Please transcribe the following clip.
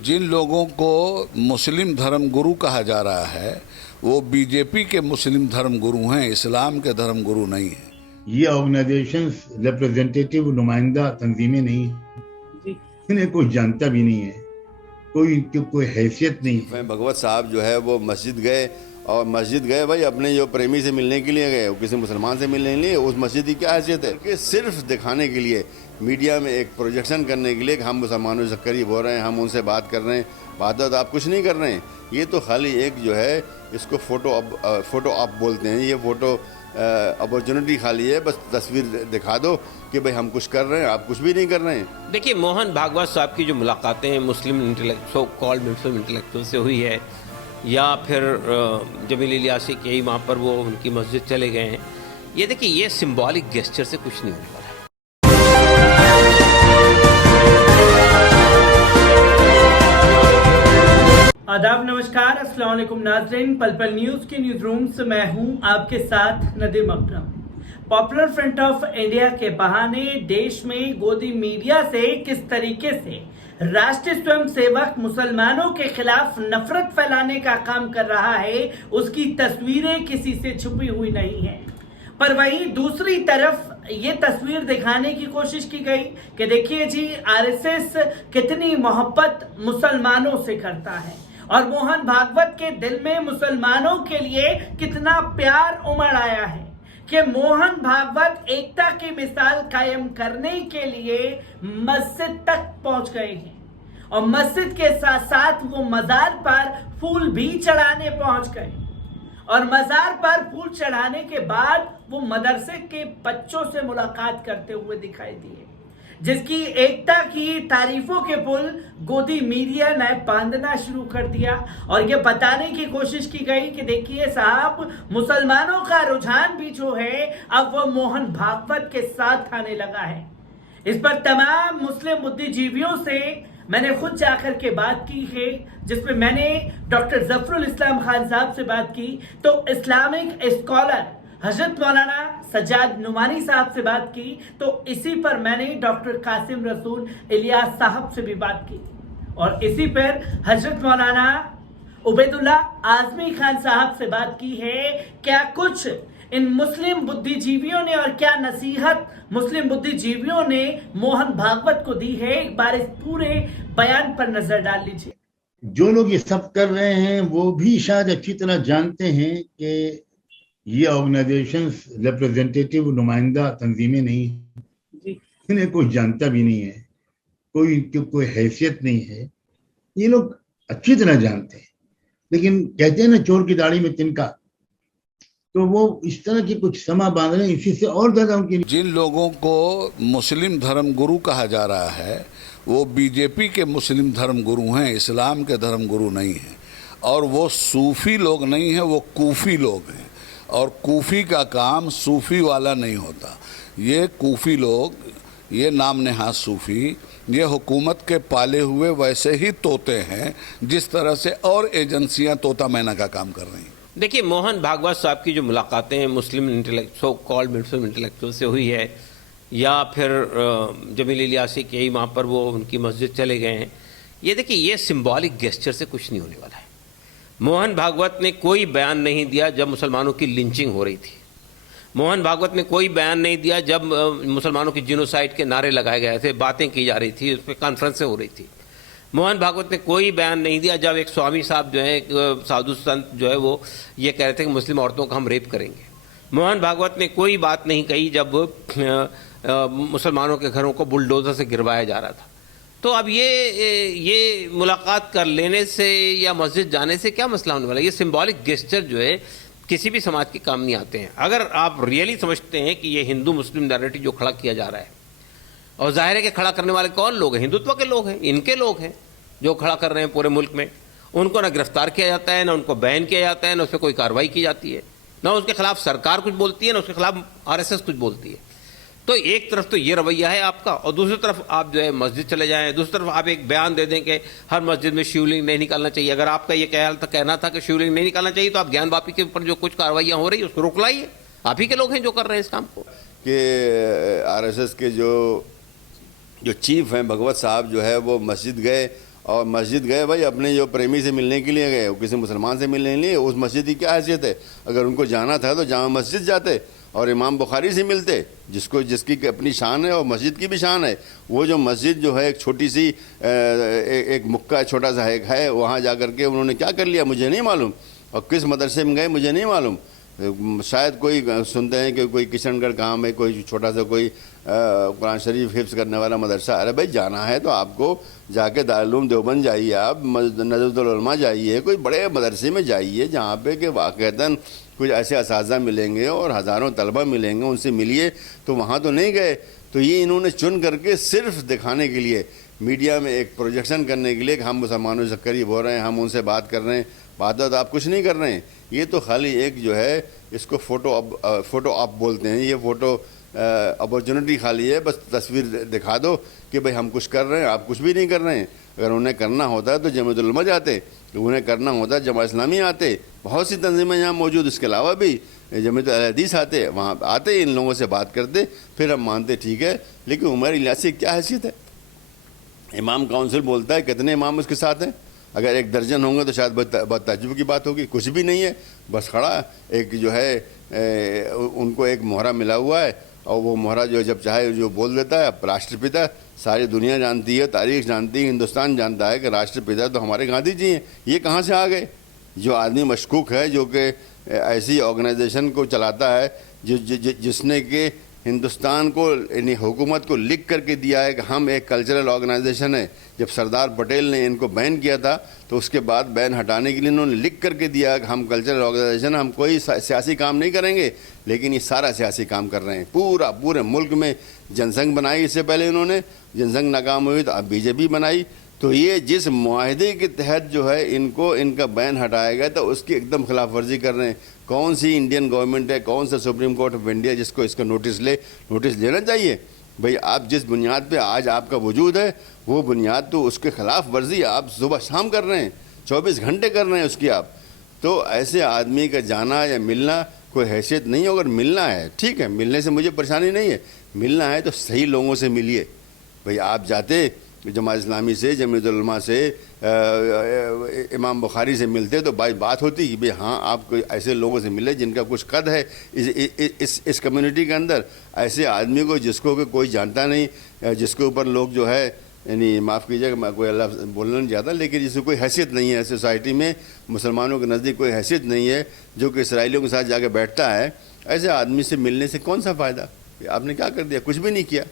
जिन लोगों को मुस्लिम धर्म गुरु कहा जा रहा है वो बीजेपी के मुस्लिम धर्म गुरु हैं, इस्लाम के धर्म गुरु नहीं है। ये ऑर्गेनाइजेशंस रिप्रेजेंटेटिव नुमाइंदा तंजीमें नहीं है, इन्हें कोई जानता भी नहीं है, कोई हैसियत नहीं है। भगवत साहब जो है वो मस्जिद गए और मस्जिद गए भाई अपने जो प्रेमी से मिलने के लिए गए, किसी मुसलमान से मिलने के लिए। उस मस्जिद की क्या हैसियत है कि सिर्फ दिखाने के लिए, मीडिया में एक प्रोजेक्शन करने के लिए कि हम मुसलमानों से करीब हो रहे हैं, हम उनसे बात कर रहे हैं। बात आप कुछ नहीं कर रहे हैं, ये तो खाली एक जो है इसको फोटो आप बोलते हैं, ये फोटो अपॉर्चुनिटी खाली है, बस तस्वीर दिखा दो कि भाई हम कुछ कर रहे हैं, आप कुछ भी नहीं कर रहे हैं। देखिए, मोहन भागवत साहब की जो मुलाकातें मुस्लिम इंटेलेक्चुअल, कॉल्ड मुस्लिम इंटेलेक्चुअल से हुई है, या फिर जमील इलियासी के वहाँ पर वो उनकी मस्जिद चले गए हैं, ये देखिए ये सिंबॉलिक गेस्चर से कुछ नहीं होने वाला है। आदाब, नमस्कार, अस्सलाम वालेकुम नाज़रीन। पल पल न्यूज़ के न्यूज़ रूम से मैं हूं आपके साथ नदीम अकरम। पॉपुलर फ्रंट ऑफ इंडिया के बहाने देश में गोदी मीडिया से किस तरीके से राष्ट्रीय स्वयंसेवक मुसलमानों के खिलाफ नफरत फैलाने का काम कर रहा है, उसकी तस्वीरें किसी से छुपी हुई नहीं है। पर वहीं दूसरी तरफ ये तस्वीर दिखाने की कोशिश की गई कि देखिए जी, आरएसएस कितनी मोहब्बत मुसलमानों से करता है और मोहन भागवत के दिल में मुसलमानों के लिए कितना प्यार उमड़ आया है कि मोहन भागवत एकता की मिसाल कायम करने के लिए मस्जिद तक पहुंच गए हैं और मस्जिद के साथ साथ वो मजार पर फूल भी चढ़ाने पहुंच गए और मजार पर फूल चढ़ाने के बाद वो मदरसे के बच्चों से मुलाकात करते हुए दिखाई दिए, जिसकी एकता की तारीफों के पुल गोदी मीडिया ने बांधना शुरू कर दिया और ये बताने की कोशिश की गई कि देखिए साहब, मुसलमानों का रुझान भी जो है अब वो मोहन भागवत के साथ आने लगा है। इस पर तमाम मुस्लिम बुद्धिजीवियों से मैंने खुद जाकर के बात की है, जिसमें मैंने डॉक्टर जफरुल इस्लाम खान साहब से बात की, तो इस्लामिक स्कॉलर हजरत मौलाना सज्जाद नुमानी साहब से बात की, तो इसी पर मैंने डॉक्टर कासिम रसूल इलियास साहब से भी बात की और इसी पर हजरत मौलाना उबैदुल्ला आजमी खान साहब से बात की है। क्या कुछ इन मुस्लिम बुद्धिजीवियों ने और क्या नसीहत मुस्लिम बुद्धिजीवियों ने मोहन भागवत को दी है, एक बार इस पूरे बयान पर नजर डाल लीजिए। जो लोग ये सब कर रहे हैं वो भी शायद अच्छी तरह जानते हैं कि ये ऑर्गेनाइजेशंस रिप्रेजेंटेटिव नुमाइंदा तंजीमें नहीं है, इन्हें कोई जानता भी नहीं है, कोई हैसियत नहीं है। ये लोग अच्छी तरह जानते हैं, लेकिन कहते हैं ना चोर की दाढ़ी में तिनका, तो वो इस तरह की कुछ समा बांध रहे हैं, इसी से और ज्यादा उनकी। जिन लोगों को मुस्लिम धर्म गुरु कहा जा रहा है वो बीजेपी के मुस्लिम धर्म गुरु हैं, इस्लाम के धर्म गुरु नहीं है। और वो सूफी लोग नहीं है, वो कूफी लोग हैं और कूफी का काम सूफी वाला नहीं होता। ये कूफी लोग, ये नाम नेहाज सूफी, ये हुकूमत के पाले हुए वैसे ही तोते हैं जिस तरह से और एजेंसियां तोता मैना का काम कर रही हैं। देखिए, मोहन भागवत साहब की जो मुलाकातें मुस्लिम इंटेलेक्चुअल, कॉल्ड मुस्लिम इंटेलेक्चुअल से हुई है, या फिर जमील इलियासी के वहाँ पर वो उनकी मस्जिद चले गए हैं, ये देखिए ये सिंबॉलिक गेस्चर से कुछ नहीं होने वाला है। मोहन भागवत ने कोई बयान नहीं दिया जब मुसलमानों की लिंचिंग हो रही थी। मोहन भागवत ने कोई बयान नहीं दिया जब मुसलमानों की जिनोसाइड के नारे लगाए गए थे, बातें की जा रही थी, उस पर कॉन्फ्रेंसें हो रही थी। मोहन भागवत ने कोई बयान नहीं दिया जब एक स्वामी साहब जो है, साधु संत जो है, वो ये कह रहे थे कि मुस्लिम औरतों का हम रेप करेंगे। मोहन भागवत ने कोई बात नहीं कही जब मुसलमानों के घरों को बुलडोजर से गिरवाया जा रहा था। तो अब ये मुलाकात कर लेने से या मस्जिद जाने से क्या मसला होने वाला है? ये सिंबॉलिक गेस्चर जो है किसी भी समाज के काम नहीं आते हैं। अगर आप रियली समझते हैं कि ये हिंदू मुस्लिम नैरेटिव जो खड़ा किया जा रहा है, और जाहिर है कि खड़ा करने वाले कौन लोग हैं? हिंदुत्व के लोग हैं, इनके लोग हैं जो खड़ा कर रहे हैं पूरे मुल्क में। उनको ना गिरफ्तार किया जाता है, ना उनको बैन किया जाता है, ना उस पर कोई कार्रवाई की जाती है, ना उसके खिलाफ सरकार कुछ बोलती है, ना उसके खिलाफ आरएसएस कुछ बोलती है। तो एक तरफ तो ये रवैया है आपका, और दूसरी तरफ आप जो है मस्जिद चले जाएं, दूसरी तरफ आप एक बयान दे दें कि हर मस्जिद में शिवलिंग नहीं निकालना चाहिए। अगर आपका ये कहना था कि शिवलिंग नहीं निकालना चाहिए, तो आप ज्ञान वापी के ऊपर जो कुछ कार्रवाइयाँ हो रही है उसको रोक लाइए। आप ही के लोग हैं जो कर रहे हैं इस काम को। कि आरएसएस के जो चीफ हैं भगवत साहब जो है वो मस्जिद गए और मस्जिद गए भाई अपने जो प्रेमी से मिलने के लिए गए, वो किसी मुसलमान से मिलने के लिए, उस मस्जिद की क्या हैसियत है? अगर उनको जाना था तो जामा मस्जिद जाते और इमाम बुखारी से मिलते, जिसकी अपनी शान है और मस्जिद की भी शान है। वो जो मस्जिद जो है एक छोटी सी एक मुक्का छोटा सा है, वहाँ जा कर के उन्होंने क्या कर लिया मुझे नहीं मालूम, और किस मदरसे में गए मुझे नहीं मालूम। शायद कोई सुनते हैं कि कोई किशनगढ़ गांव में कोई छोटा सा कोई कुरान शरीफ हिफ्ज़ करने वाला मदरसा। अरे भाई जाना है तो आपको जाके दारुल उलूम देवबंद जाइए, आप नज़रुल उलमा जाइए, कोई बड़े मदरसे में जाइए जहाँ पे कि वाक़तन कुछ ऐसे असातिज़ा मिलेंगे और हज़ारों तलबा मिलेंगे, उनसे मिलिए। तो वहाँ तो नहीं गए, तो ये इन्होंने चुन करके सिर्फ दिखाने के लिए, मीडिया में एक प्रोजेक्शन करने के लिए कि हम मुसलमानों से करीब हो रहे हैं, हम उनसे बात कर रहे हैं। बात आप कुछ नहीं कर रहे हैं, ये तो खाली एक जो है इसको फ़ोटो ऑप बोलते हैं। ये फ़ोटो अपॉर्चुनिटी खाली है, बस तस्वीर दिखा दो कि भाई हम कुछ कर रहे हैं, आप कुछ भी नहीं कर रहे हैं। अगर उन्हें करना होता तो जमाअतुल उलमा जाते, तो उन्हें करना होता जमात इस्लामी आते, बहुत सी तंजीमें यहाँ मौजूद, इसके अलावा भी जमाअत अहले हदीस आते, वहाँ आते इन लोगों से बात करते, फिर हम मानते ठीक है। लेकिन उमर इलियासी की क्या हैसियत है? इमाम काउंसिल बोलता है कितने इमाम उसके साथ हैं? अगर 1 दर्जन होंगे तो शायद बहुत ताज्जुब की बात होगी। कुछ भी नहीं है, बस खड़ा एक जो है उनको एक मोहरा मिला हुआ है, और वो मोहरा जो जब चाहे जो बोल देता है। राष्ट्रपिता सारी दुनिया जानती है, तारीख जानती है, हिंदुस्तान जानता है कि राष्ट्रपिता तो हमारे गांधी जी हैं। ये कहाँ से आ गए? जो आदमी मशकूक है, जो कि ऐसी ऑर्गेनाइजेशन को चलाता है जिसने कि हिंदुस्तान को यानी हुकूमत को लिख करके दिया है कि हम एक कल्चरल ऑर्गेनाइजेशन है। जब सरदार पटेल ने इनको बैन किया था तो उसके बाद बैन हटाने के लिए इन्होंने लिख करके दिया कि हम कल्चरल ऑर्गेनाइजेशन, हम कोई सियासी काम नहीं करेंगे। लेकिन ये सारा सियासी काम कर रहे हैं, पूरे मुल्क में जनसंघ बनाई। इससे पहले इन्होंने जनसंघ नाकाम हुई तो अब बीजेपी बनाई। तो ये जिस मुआहदे के तहत जो है इनका बैन हटाया गया था, उसकी एकदम खिलाफ वर्जी कर रहे हैं। कौन सी इंडियन गवर्नमेंट है, कौन सा सुप्रीम कोर्ट ऑफ इंडिया जिसको इसका नोटिस लेना चाहिए? भाई आप जिस बुनियाद पे आज आपका वजूद है, वो बुनियाद तो उसके खिलाफ वर्जी आप सुबह शाम कर रहे हैं, 24 घंटे कर रहे हैं उसकी आप। तो ऐसे आदमी का जाना या मिलना कोई हैसियत नहीं है। अगर मिलना है ठीक है, मिलने से मुझे परेशानी नहीं है, मिलना है तो सही लोगों से मिलिए। भाई आप जाते जमात इस्लामी से, जमाअतुल उलमा से, इमाम बुखारी से मिलते तो भाई बात होती कि भाई हाँ आप कोई ऐसे लोगों से मिले जिनका कुछ कद है इस कम्युनिटी के अंदर। ऐसे आदमी को जिसको कि कोई जानता नहीं, जिसके ऊपर लोग जो है यानी माफ़ कीजिएगा मैं कोई अल्लाह बोलना नहीं चाहता, लेकिन जिसको कोई हैसियत नहीं है सोसाइटी में, मुसलमानों के नज़दीक कोई हैसियत नहीं है, जो कि इसराइलियों के साथ जाके बैठता है, ऐसे आदमी से मिलने से कौन सा फ़ायदा? आपने क्या कर दिया? कुछ भी नहीं किया।